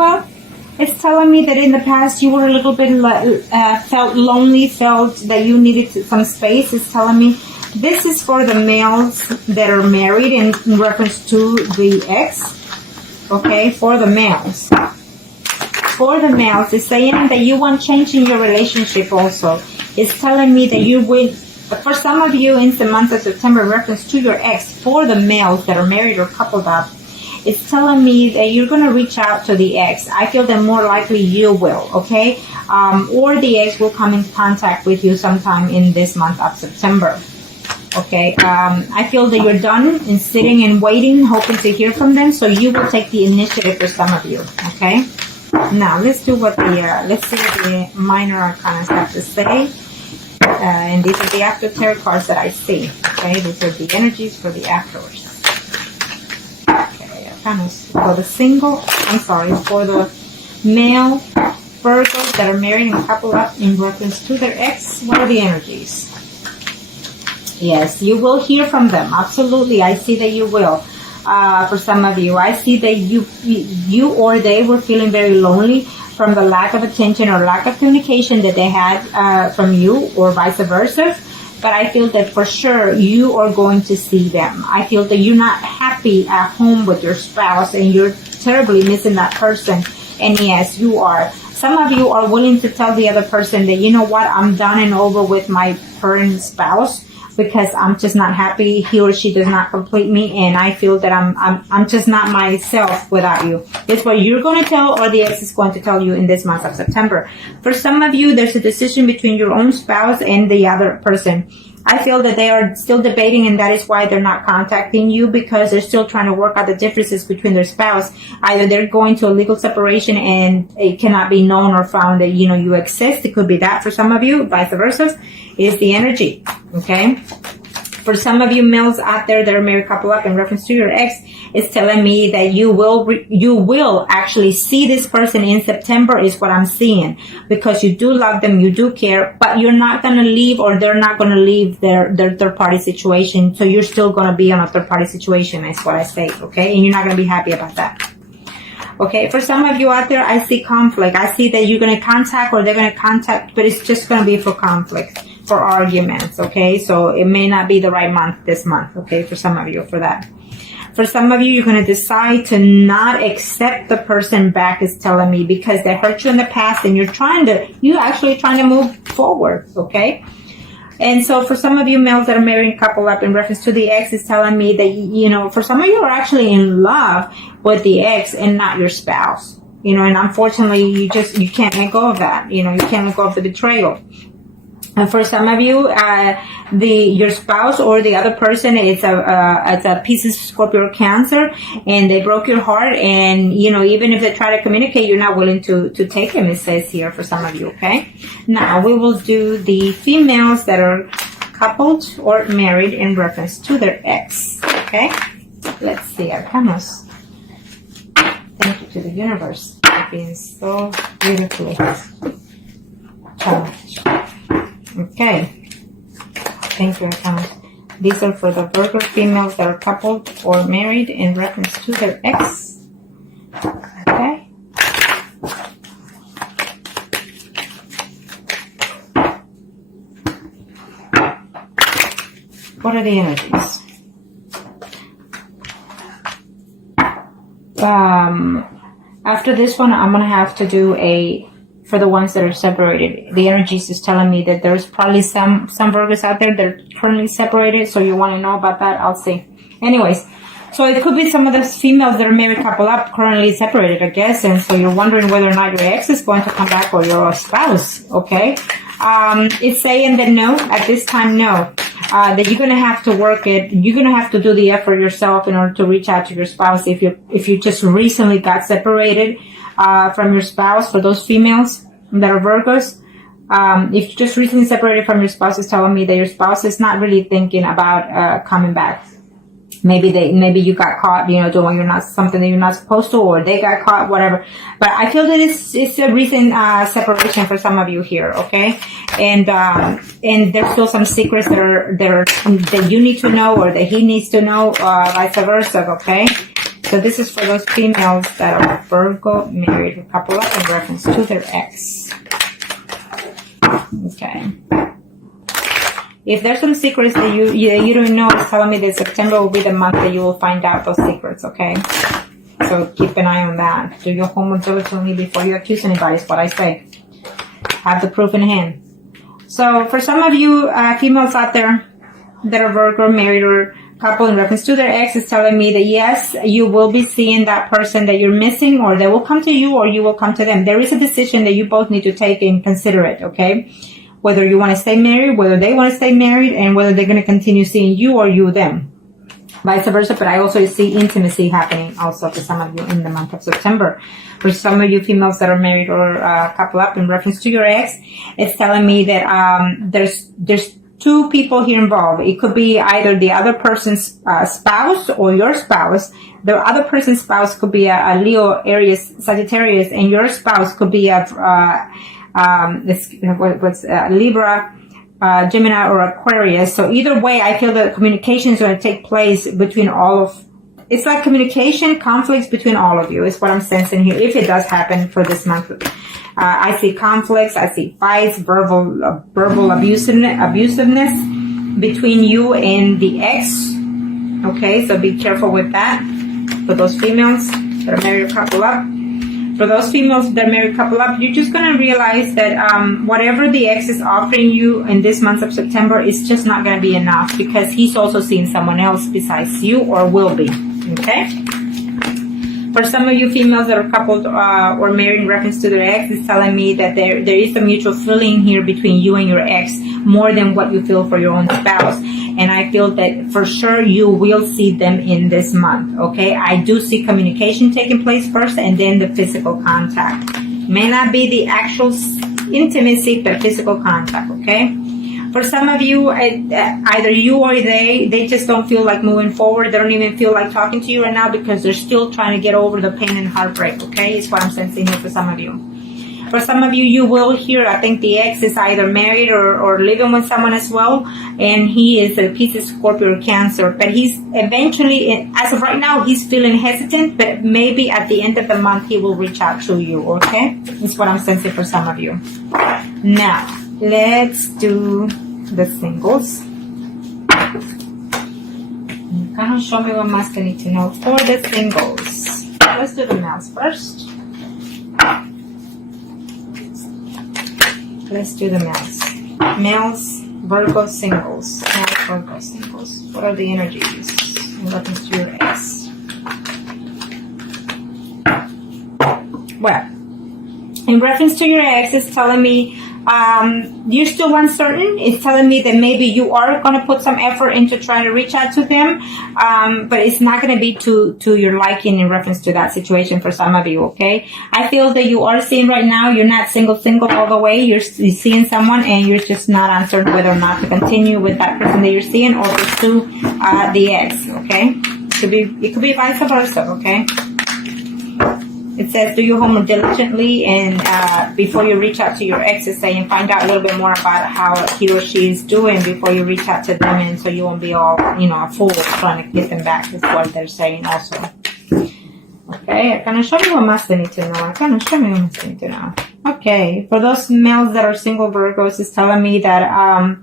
Well, it's telling me that in the past you were a little bit felt lonely, felt that you needed some space. It's telling me this is for the males that are married in reference to the ex. Okay, for the males. For the males, it's saying that you want change in your relationship also. It's telling me that you will, for some of you in the month of September, in reference to your ex, for the males that are married or coupled up, it's telling me that you're going to reach out to the ex. I feel that more likely you will, okay? Or the ex will come in contact with you sometime in this month of September. Okay, I feel that you're done in sitting and waiting, hoping to hear from them, so you will take the initiative for some of you, okay? Now, let's do what let's see what the minor arcana have to say. And these are the after tarot cards that I see, okay? These are the energies for the afterwards. Okay, arcanas for the for the male Virgos that are married and coupled up in reference to their ex. What are the energies? Yes, you will hear from them. Absolutely. I see that you will. For some of you, I see that you or they were feeling very lonely from the lack of attention or lack of communication that they had from you, or vice versa. But I feel that for sure you are going to see them. I feel that you're not happy at home with your spouse and you're terribly missing that person. And yes, you are. Some of you are willing to tell the other person that, you know what, I'm done and over with my current spouse, because I'm just not happy. He or she does not complete me, and I feel that I'm just not myself without you. It's what you're going to tell, or the ex is going to tell you in this month of September. For some of you, there's a decision between your own spouse and the other person. I feel that they are still debating, and that is why they're not contacting you, because they're still trying to work out the differences between their spouse. Either they're going to a legal separation and it cannot be known or found that, you know, you exist. It could be that for some of you, vice versa, is the energy. Okay? For some of you males out there that are married couple up in reference to your ex, it's telling me that you will actually see this person in September, is what I'm seeing, because you do love them, you do care, but you're not going to leave, or they're not going to leave their third party situation. So you're still going to be on a third party situation, is what I say. Okay. And you're not going to be happy about that. Okay. For some of you out there, I see conflict. I see that you're going to contact, or they're going to contact, but it's just going to be for conflict, for arguments. Okay. So it may not be the right month this month. Okay. For some of you, for that. For some of you, you're going to decide to not accept the person back, is telling me, because they hurt you in the past, and you're actually trying to move forward. Okay. And so for some of you males that are married couple up in reference to the ex, is telling me that, you know, for some of you are actually in love with the ex and not your spouse, you know, and unfortunately you can't let go of that. You know, you can't let go of the betrayal. And for some of you, your spouse or the other person, it's a Pisces, Scorpio, or Cancer, and they broke your heart. And, you know, even if they try to communicate, you're not willing to take them, it says here for some of you, okay? Now, we will do the females that are coupled or married in reference to their ex, okay? Let's see, Arcanos. Thank you to the universe for being so beautifully challenged. Okay. Thank you, Arcana. These are for the Virgo females that are coupled or married in reference to their ex. Okay. What are the energies? After this one, I'm going to have to do for the ones that are separated. The energies is telling me that there's probably some Virgos out there that are currently separated. So you want to know about that? I'll see. Anyways, so it could be some of those females that are married couple up currently separated, I guess. And so you're wondering whether or not your ex is going to come back, or your spouse. Okay. It's saying that no, at this time, no. That you're going to have to work it. You're going to have to do the effort yourself in order to reach out to your spouse. If you just recently got separated from your spouse, for those females that are Virgos, if you just recently separated from your spouse, it's telling me that your spouse is not really thinking about coming back. Maybe you got caught, doing something that you're not supposed to, or they got caught, whatever. But I feel that it's a recent separation for some of you here, okay? And there's still some secrets that you need to know, or that he needs to know, vice versa, okay? So this is for those females that are Virgo married, a couple up in reference to their ex. Okay. If there's some secrets that you don't know, it's telling me that September will be the month that you will find out those secrets, okay? So keep an eye on that. Do your homework diligently before you accuse anybody, is what I say. Have the proof in hand. So for some of you females out there that are Virgo married or couple in reference to their ex, is telling me that yes, you will be seeing that person that you're missing, or they will come to you or you will come to them. There is a decision that you both need to take and consider it, okay? Whether you want to stay married, whether they want to stay married, and whether they're going to continue seeing you or you them. Vice versa, but I also see intimacy happening also for some of you in the month of September. For some of you females that are married or couple up in reference to your ex, it's telling me that there's two people here involved. It could be either the other person's spouse or your spouse. The other person's spouse could be a Leo, Aries, Sagittarius, and your spouse could be a Libra, Gemini, or Aquarius. So either way, I feel that communication is going to take place between all of. It's like communication conflicts between all of you. Is what I'm sensing here. If it does happen for this month. I see conflicts, I see fights, verbal abusiveness between you and the ex. Okay, so be careful with that. For those females that are married or couple up. For those females that are married couple up, you're just going to realize that whatever the ex is offering you in this month of September is just not going to be enough, because he's also seeing someone else besides you, or will be. Okay? For some of you females that are coupled or married in reference to their ex, it's telling me that there is a mutual feeling here between you and your ex, more than what you feel for your own spouse. And I feel that for sure you will see them in this month, okay? I do see communication taking place first, and then the physical contact. May not be the actual intimacy, but physical contact, okay? For some of you, either you or they just don't feel like moving forward. They don't even feel like talking to you right now, because they're still trying to get over the pain and heartbreak, okay? Is what I'm sensing here for some of you. For some of you, you will hear, I think the ex is either married or living with someone as well, and he is a Pisces, Scorpio, or Cancer. But he's eventually, as of right now, he's feeling hesitant, but maybe at the end of the month, he will reach out to you, okay? That's what I'm sensing for some of you. Now, let's do the singles. Kind of show me what must I need to know for the singles. Let's do the males first. Let's do the males. Males, Virgo singles. Males, Virgo singles. What are the energies in reference to your ex? Well, in reference to your ex, it's telling me you're still uncertain. It's telling me that maybe you are going to put some effort into trying to reach out to them, but it's not going to be to your liking in reference to that situation for some of you, okay? I feel that you are seeing right now, you're not single all the way. You're seeing someone, and you're just not uncertain whether or not to continue with that person that you're seeing, or pursue the ex, okay? It could be vice versa, okay? It says, do your homework diligently, and before you reach out to your ex, it's saying find out a little bit more about how he or she is doing before you reach out to them, and so you won't be all, a fool trying to get them back, is what they're saying also. Okay, kind of show me what must I need to know. Kind of show me what must I need to know. Okay, for those males that are single Virgos, it's telling me that,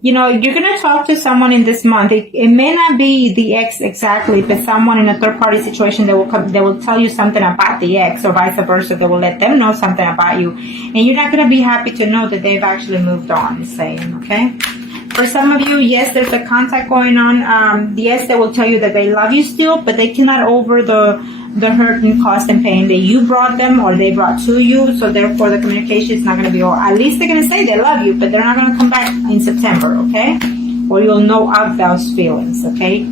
you're going to talk to someone in this month. It may not be the ex exactly, but someone in a third-party situation that will tell you something about the ex, or vice versa. They will let them know something about you. And you're not going to be happy to know that they've actually moved on, it's saying, okay? For some of you, yes, there's a contact going on. Yes, they will tell you that they love you still, but they cannot over the hurt and cost and pain that you brought them or they brought to you. So therefore, the communication is not going to be all. At least they're going to say they love you, but they're not going to come back in September, okay? Or you'll know of those feelings, okay?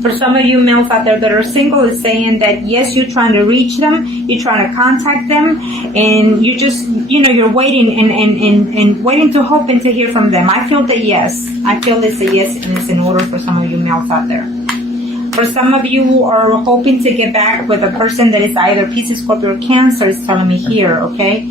For some of you males out there that are single, it's saying that yes, you're trying to reach them, you're trying to contact them, and you just, you're waiting and waiting to hope and to hear from them. I feel that yes. I feel it's a yes, and it's in order for some of you males out there. For some of you who are hoping to get back with a person that is either Pisces, Scorpio, or Cancer, is telling me here, okay?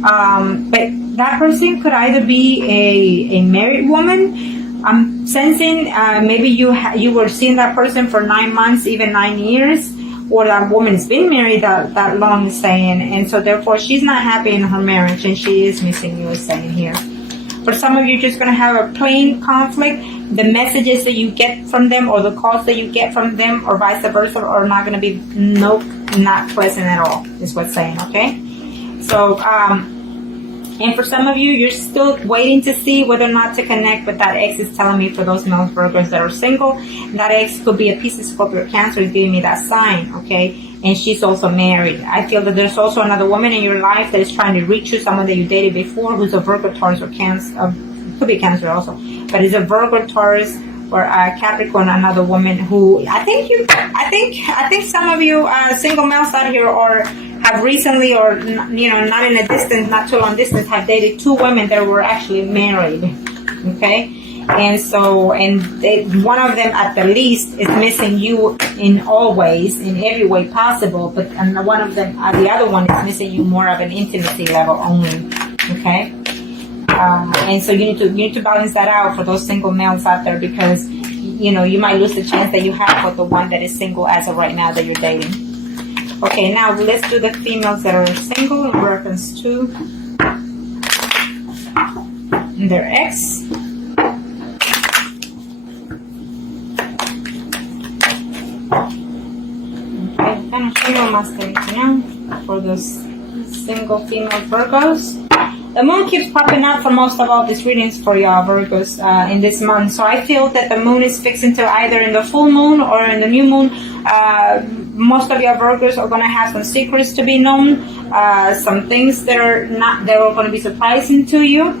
But that person could either be a married woman, I'm sensing maybe you were seeing that person for 9 months, even 9 years, or that woman's been married that long, is saying, and so therefore she's not happy in her marriage and she is missing you, is saying here. For some of you, just going to have a plain conflict. The messages that you get from them or the calls that you get from them or vice versa are not going to be, not pleasant at all, is what's saying, okay? So, and for some of you, you're still waiting to see whether or not to connect, but that ex is telling me for those male Virgos that are single, that ex could be a Pisces, Scorpio, or Cancer, is giving me that sign, okay? And she's also married. I feel that there's also another woman in your life that is trying to reach you, someone that you dated before who's a Virgo, Taurus, or Cancer, could be Cancer also, but it's a Virgo, Taurus, or a Capricorn, another woman who I think some of you single males out here or have recently, or not in a distance, not too long distance, have dated 2 women that were actually married, okay? And so, one of them at the least is missing you in all ways, in every way possible, but one of them, the other one is missing you more of an intimacy level only, okay? And so you need to balance that out for those single males out there, because you might lose the chance that you have with the one that is single as of right now that you're dating. Okay, now let's do the females that are single in reference to their ex. Okay, kind of show you now for those single female Virgos. The moon keeps popping up for most of all these readings for y'all Virgos in this month. So I feel that the moon is fixing to either in the full moon or in the new moon. Most of y'all Virgos are going to have some secrets to be known. Some things that are going to be surprising to you.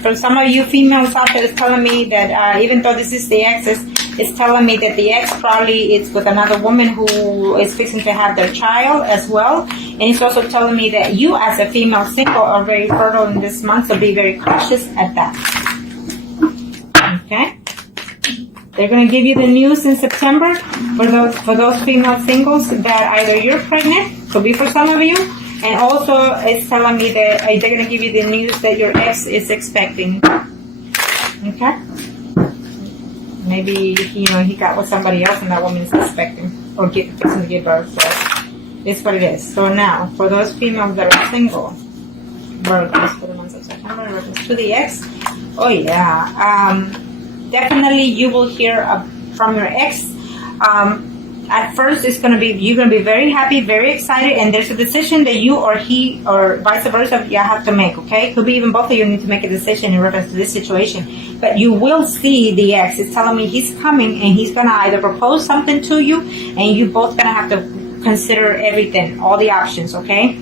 For some of you females out there, it's telling me that even though this is the exes, it's telling me that the ex probably is with another woman who is fixing to have their child as well. And it's also telling me that you as a female single are very fertile in this month, so be very cautious at that. Okay? They're going to give you the news in September for those female singles that either you're pregnant, could be for some of you, and also it's telling me that they're going to give you the news that your ex is expecting. Okay? Maybe, he got with somebody else and that woman is expecting or fixing to give birth. So it's what it is. So now, for those females that are single, Virgos for the month of September, in reference to the ex, oh yeah, definitely you will hear from your ex. At first, you're going to be very happy, very excited, and there's a decision that you or he or vice versa you have to make, okay? Could be even both of you need to make a decision in reference to this situation. But you will see the ex. It's telling me he's coming and he's going to either propose something to you and you both going to have to consider everything, all the options, okay?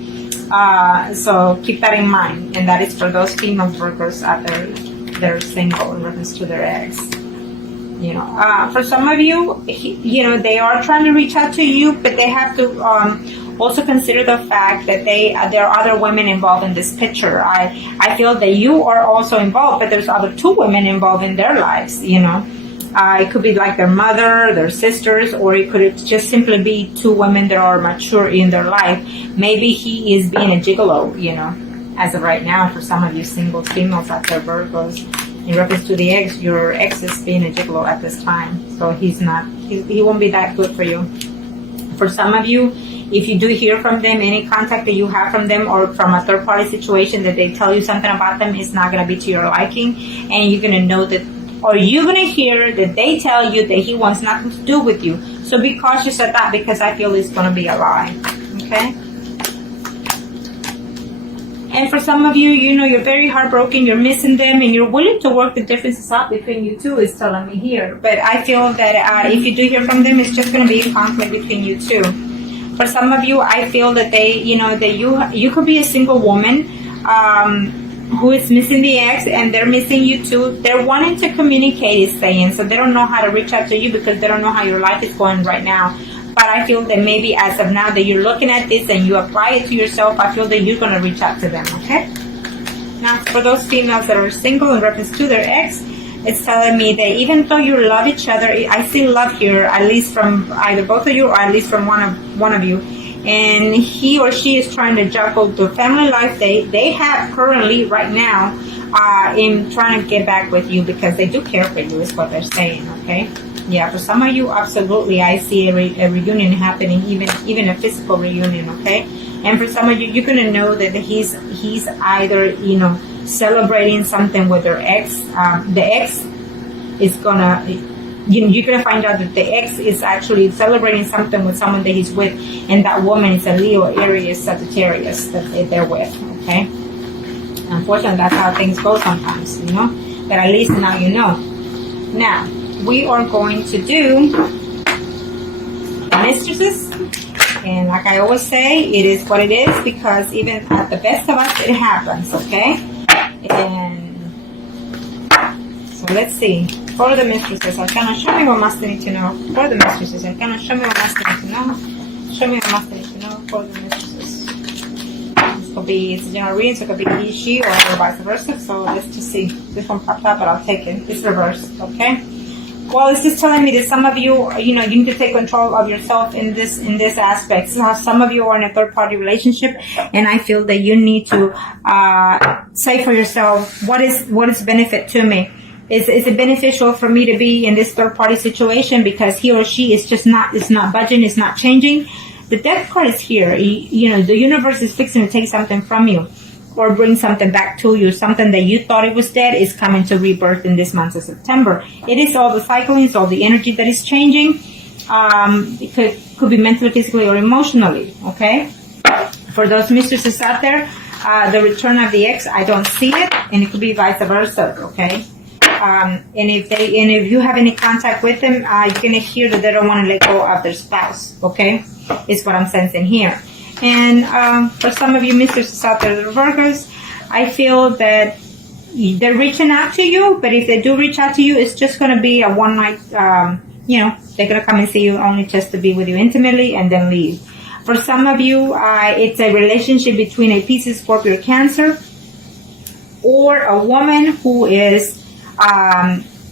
So keep that in mind. And that is for those female Virgos out there that are single in reference to their ex. For some of you, they are trying to reach out to you, but they have to also consider the fact that there are other women involved in this picture. I feel that you are also involved, but there's other 2 women involved in their lives, It could be like their mother, their sisters, or it could just simply be 2 women that are mature in their life. Maybe he is being a gigolo, as of right now, for some of you single females out there, Virgos. In reference to the ex, your ex is being a gigolo at this time. So he won't be that good for you. For some of you, if you do hear from them, any contact that you have from them or from a third party situation that they tell you something about them is not going to be to your liking. And you're going to know that, or you're going to hear that they tell you that he wants nothing to do with you. So be cautious of that, because I feel it's going to be a lie. Okay? And for some of you, you're very heartbroken, you're missing them, and you're willing to work the differences out between you two, is telling me here. But I feel that if you do hear from them, it's just going to be a conflict between you two. For some of you, I feel that that you could be a single woman who is missing the ex, and they're missing you too. They're wanting to communicate, is saying, so they don't know how to reach out to you because they don't know how your life is going right now. But I feel that maybe as of now that you're looking at this and you apply it to yourself, I feel that you're going to reach out to them, okay? Now, for those females that are single in reference to their ex, it's telling me that even though you love each other, I see love here, at least from either both of you or at least from one of you. and he or she is trying to juggle the family life they have currently right now in trying to get back with you because they do care for you is what they're saying, okay? Yeah, for some of you, absolutely, I see a reunion happening, even a physical reunion, okay? And for some of you, you're going to know that he's either, you know, celebrating something with their ex. The ex is going to, you're going to find out that the ex is actually celebrating something with someone that he's with, and that woman is a Leo, Aries, Sagittarius that they're with, okay? Unfortunately, that's how things go sometimes, you know? But at least now you know. Now, we are going to do mistresses, and like I always say, it is what it is, because even at the best of us, it happens, okay? And so let's see. For the mistresses, Arcana, show me what Master need to know. For the mistresses, Arcana, show me what Master need to know. Show me what Master need to know for the mistresses. This could be, it's a general reading, so it could be he, she, or vice versa. So let's just see. This one popped up, but I'll take it. It's reversed, okay? Well, it's just telling me that some of you, you know, you need to take control of yourself in this aspect. So some of you are in a third-party relationship, and I feel that you need to say for yourself, what is benefit to me? Is it beneficial for me to be in this third-party situation because he or she is just not, it's not budging, it's not changing? The death card is here. You know, the universe is fixing to take something from you, or bring something back to you. Something that you thought it was dead is coming to rebirth in this month of September. It is all the cycling, it's all the energy that is changing. It could be mentally, physically, or emotionally, okay? For those mistresses out there, the return of the ex, I don't see it, and it could be vice versa, okay? And if you have any contact with them, you're gonna hear that they don't want to let go of their spouse, okay? Is what I'm sensing here. And for some of you mistresses out there, the Virgos, I feel that they're reaching out to you, but if they do reach out to you, it's just going to be a one night, you know, they're going to come and see you only just to be with you intimately and then leave. For some of you, it's a relationship between a Pisces, Scorpio, Cancer, or a woman who is,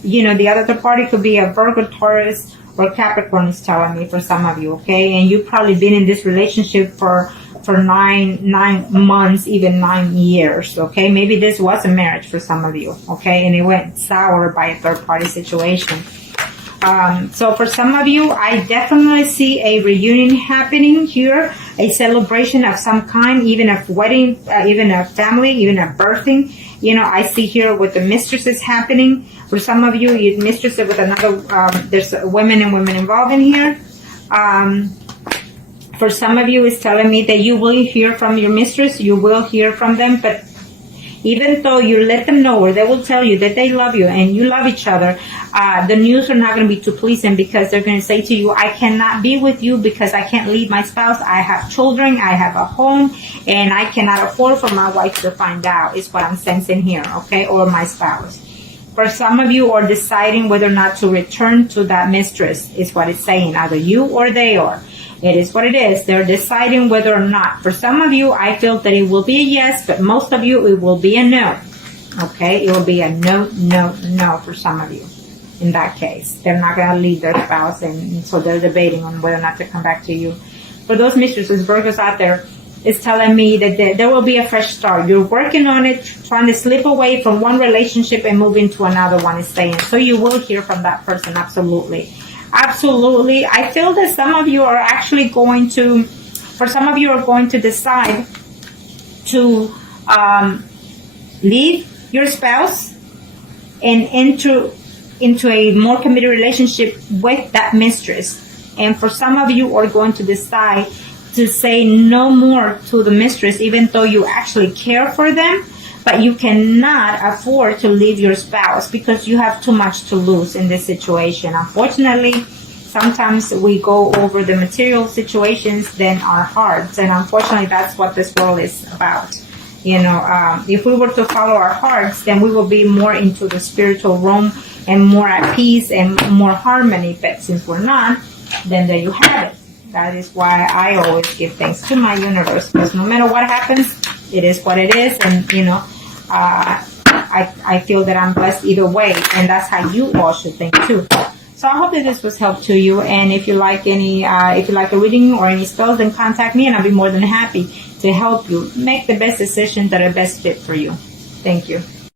you know, the other party could be a Virgo, Taurus, or Capricorn is telling me for some of you, okay? And you've probably been in this relationship for 9 months, even 9 years, okay? Maybe this was a marriage for some of you, okay? And it went sour by a third-party situation. So for some of you, I definitely see a reunion happening here, a celebration of some kind, even a wedding, even a family, even a birthing. You know, I see here with the mistresses happening. For some of you, you mistresses with another, there's women and women involved in here. For some of you, it's telling me that you will hear from your mistress, you will hear from them, but even though you let them know, or they will tell you that they love you and you love each other, the news are not going to be too pleasing, because they're going to say to you, I cannot be with you because I can't leave my spouse. I have children, I have a home, and I cannot afford for my wife to find out, is what I'm sensing here, okay, or my spouse. For some of you are deciding whether or not to return to that mistress, is what it's saying, either you or they are. It is what it is. They're deciding whether or not. For some of you, I feel that it will be a yes, but most of you, it will be a no. Okay? It will be a no, no, no for some of you. In that case, they're not going to leave their spouse, and so they're debating on whether or not to come back to you. For those mistresses, Virgos out there, it's telling me that there will be a fresh start. You're working on it, trying to slip away from one relationship and move into another one, is saying. So you will hear from that person, absolutely. Absolutely. I feel that some of you are actually going to, for some of you are going to decide to leave your spouse and enter into a more committed relationship with that mistress. And for some of you are going to decide to say no more to the mistress, even though you actually care for them, but you cannot afford to leave your spouse because you have too much to lose in this situation. Unfortunately, sometimes we go over the material situations than our hearts, and unfortunately, that's what this world is about. You know, if we were to follow our hearts, then we will be more into the spiritual realm and more at peace and more harmony. But since we're not, then there you have it. That is why I always give thanks to my universe, because no matter what happens, it is what it is, and you know, I feel that I'm blessed either way, and that's how you all should think too. So I hope that this was help to you. And if you like if you like a reading or any spells, then contact me, and I'll be more than happy to help you make the best decisions that are best fit for you. Thank you.